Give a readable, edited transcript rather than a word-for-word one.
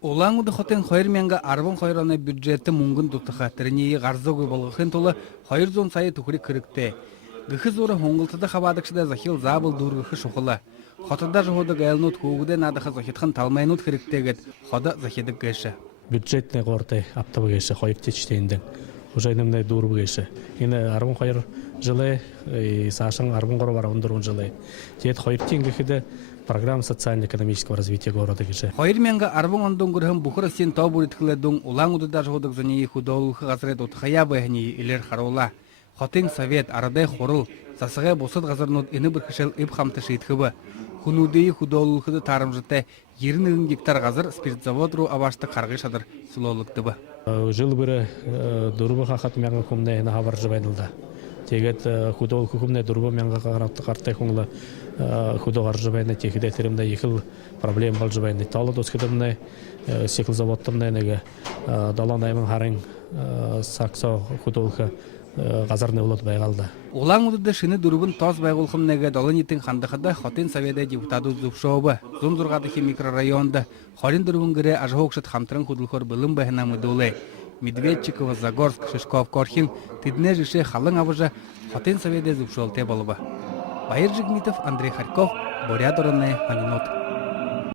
Улаан-Үдэ хотын 2010 оны бюджеті мүнгін Удха тэрний гарзогүй болгохын тулы 200 сая түхэриг хэрэгтэй. Гэхэс уры хонгылтыда хабадыкшыда захил забыл дургыхы шухыла. Хотыда жуhuдаг элнүүд хүүгэдэй наадаха захитхан талмайханууд хэрэгтэйгэд хода захидык гэші. Бюджетный горды абтаба гэші, хоёрдохи уже немне дурбы гэші. Yine 12 жылы, сашың 13 бар 14 жылы. Тет хоёрдохи гэхэдэ программа социально-экономического развития города гэші. 2010 гөрхөн бүхэр син тоо бүрэтгэлэдүн Улаан-Үдэ жуhuдаг зөний худоолгы газрет утхая байхны илэр харула. Хотын совет арадай хурул засыгай босод газарнууд эне бирхишэл иб хамты шиидхэбэ. Хүнүүдэй худоолгыды тарамжытай 20 гектар газар спиртзавод руу авашты каргы шадар сулоолыктыбы. Жыл бері дұрбы қақат мәңгі күміне хабар жыбайдылда. Тегет худоолгы күміне дұрбы мәңгі қартай күңілі худоғар жыбайны текіде теремде екіл проблем бол жыбайны. Талы доскедіміне секіл заводтымне неге далан аймын харың саксо худоолгы газарны улот байгалды. Улаан-Үдэ шыны дұрбын тоз байгулхым неге далан итин хандықыда Хотын соведэй депутадууд зубшообы. Зумзургадыхи микрорайонда хорин дұрбын гіре ажхоқшыт хамтырын худылхор былым байхына мыдулы. Медведчикова, Загорск, Шишков, Корхин, тидне жише халың авыжа Хотын соведэй зубшоолте болыбы. Байыр Жигмитов, Андрей Харьков, Буряадай, Минут.